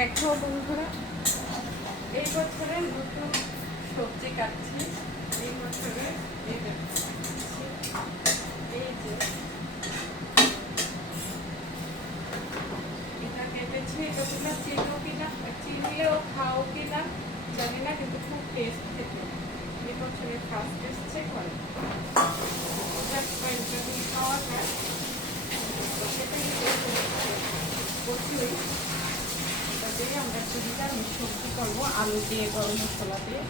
দেখো বন্ধুরা, এই বছরে নতুন সবজি কাটছি। এই বছরে এই দেখো, এই যে এটা কেটেছি। এটা তোমরা চিনো কিনা, চিনলেও খাও কিনা জানি না, কিন্তু খুব টেস্ট খেতে। এই বছরে ফার্স্ট এসছে করে যদি খাওয়া যায় তো সেটাই কচুই। এটা দিয়ে আমরা একটা নিরামিষ সবজি করবো, আলু দিয়ে গরম মশলা দিয়ে।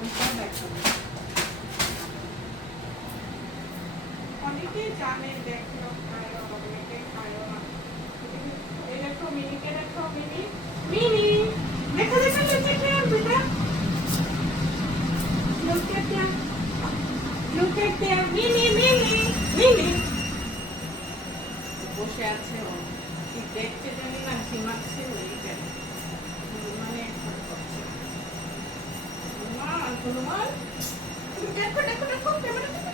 ওইটা দেখাবো। অনেকেই জানে, দেখলো খায়, অনেকে খায়ও না। এই দেখো মিনিকে, দেখো মিনি, মিনি দেখো দেখো দেখো বেটা, look at them, look at them, mini mini mini বসে আছে। ও কি দেখছে জানি না, ঝিমাচ্ছে ওই জানি, মানে করছে হনুমান হনুমান। দেখো দেখো দেখো ক্যামেরা দেখো,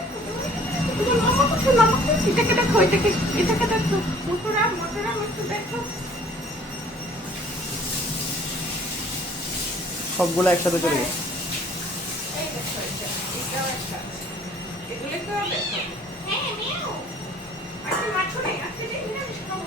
এটাকে দেখো, এটাকে এটাকে দেখো, মোটরা মোটরা একটু দেখো। সবগুলো একসাথে চলে গেছে। এই দেখো, এটাও একটা আছে, এগুলোকেও দেখো। হ্যাঁ মিয়াও, আজকে মাছ নেই, আজকে যে নিরামিষ খাবো।